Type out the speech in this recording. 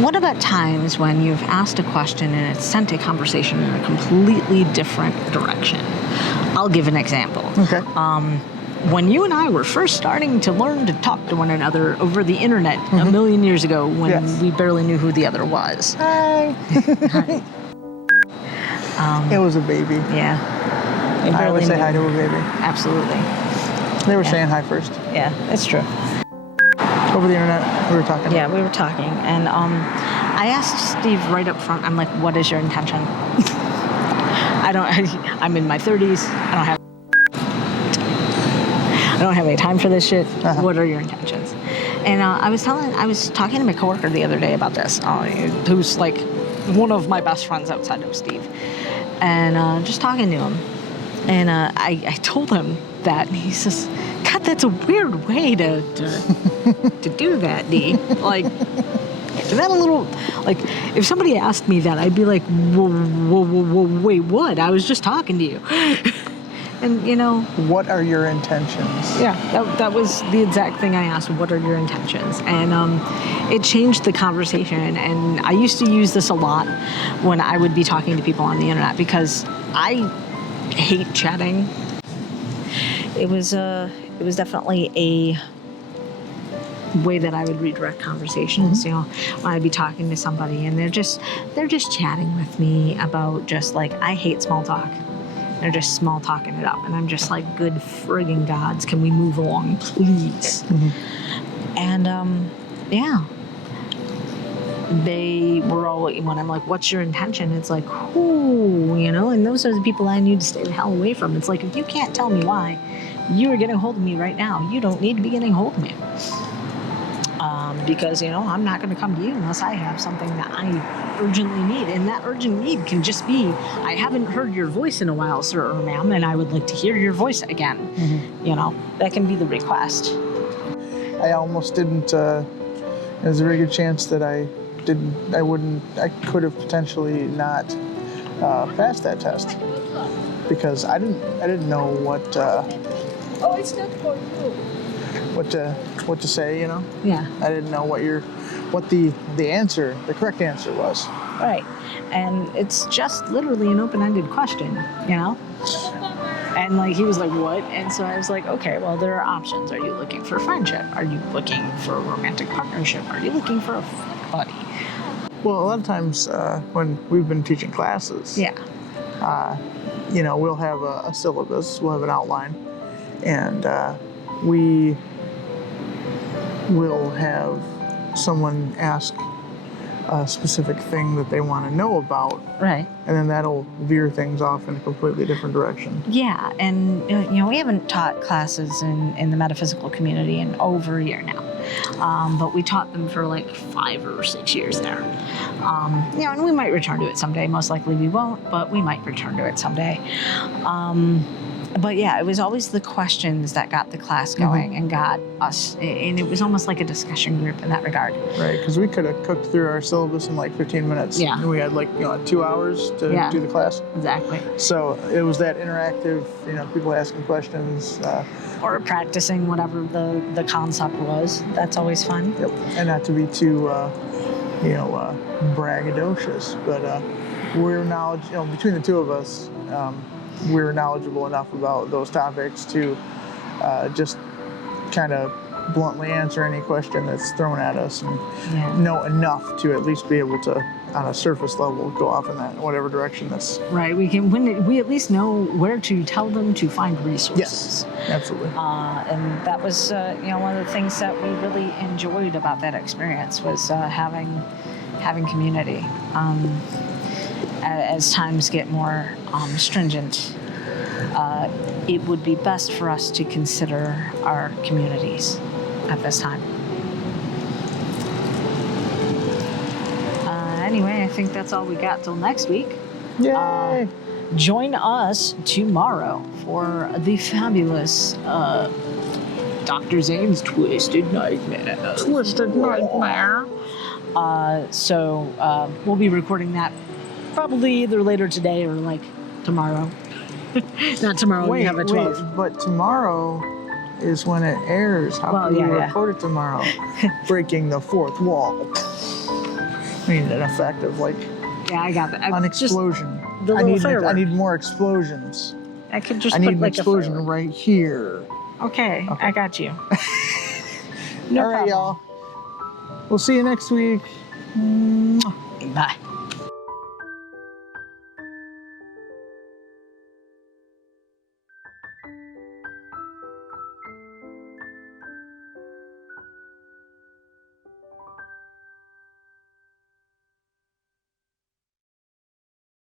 What about times when you've asked a question and it's sent a conversation in a completely different direction? I'll give an example. Okay. When you and I were first starting to learn to talk to one another over the internet a million years ago when we barely knew who the other was. Hi. Hi. It was a baby. Yeah. I always say hi to a baby. Absolutely. They were saying hi first. Yeah, it's true. Over the internet, we were talking. Yeah, we were talking, and I asked Steve right up front. I'm like, "What is your intention?" I'm in my 30s. I don't have any time for this shit. What are your intentions? And I was talking to my coworker the other day about this, who's like one of my best friends outside of Steve, and just talking to him, and I told him that, and he says, "God, that's a weird way to do that, D." Like, is that a little, like, if somebody asked me that, I'd be like, whoa, wait, what? I was just talking to you. And, you know. What are your intentions? Yeah, that was the exact thing I asked. What are your intentions? And it changed the conversation. And I used to use this a lot when I would be talking to people on the internet because I hate chatting. It was definitely a way that I would redirect conversations. You know, when I'd be talking to somebody and they're just chatting with me about just like, I hate small talk. They're just small talking it up, and I'm just like, good friggin' gods, can we move along, please? And yeah, they were all, when I'm like, what's your intention? It's like, whoo, you know, and those are the people I need to stay the hell away from. It's like, if you can't tell me why you are getting a hold of me right now, you don't need to be getting a hold of me. Because, you know, I'm not going to come to you unless I have something that I urgently need. And that urgent need can just be, I haven't heard your voice in a while, sir or ma'am, and I would like to hear your voice again. You know, that can be the request. I almost didn't, there's a very good chance that I could have potentially not passed that test. Because I didn't know what, Oh, it's not for you. What to say, you know? Yeah. I didn't know what the correct answer was. Right. And it's just literally an open-ended question, you know? And like, he was like, what? And so I was like, okay, well, there are options. Are you looking for friendship? Are you looking for a romantic partnership? Are you looking for a buddy? Well, a lot of times when we've been teaching classes, you know, we'll have a syllabus, we'll have an outline, and we will have someone ask a specific thing that they want to know about. Right. And then that'll veer things off in a completely different direction. Yeah, and you know, we haven't taught classes in the metaphysical community in over a year now. But we taught them for like 5 or 6 years there. You know, and we might return to it someday. Most likely we won't, but we might return to it someday. But yeah, it was always the questions that got the class going and got us, and it was almost like a discussion group in that regard. Right, because we could have cooked through our syllabus in like 15 minutes. Yeah. And we had like, you know, 2 hours to do the class. Exactly. So it was that interactive, you know, people asking questions. Or practicing whatever the concept was. That's always fun. Yep. And not to be too, you know, braggadocious, but we're knowledgeable, you know, between the two of us, we're knowledgeable enough about those topics to just kind of bluntly answer any question that's thrown at us and know enough to at least be able to, on a surface level, go off in that whatever direction that's right. We at least know where to tell them to find resources. Yes, absolutely. And that was you know, one of the things that we really enjoyed about that experience was having community. As times get more stringent, it would be best for us to consider our communities at this time. Anyway, I think that's all we got till next week. Yay! Join us tomorrow for the fabulous Dr. Zane's Twisted Nightmare. Twisted Nightmare. So we'll be recording that probably either later today or like tomorrow. Not tomorrow. We have a 12. But tomorrow is when it airs. How Well, can you yeah. record it tomorrow? Breaking the fourth wall. I mean, an effect of like Yeah, I got that. an explosion. the little firework. I need more explosions. I could just I need put an like explosion a firework. right here. Okay, I got you. No All right, problem. y'all. We'll see you next week. Bye.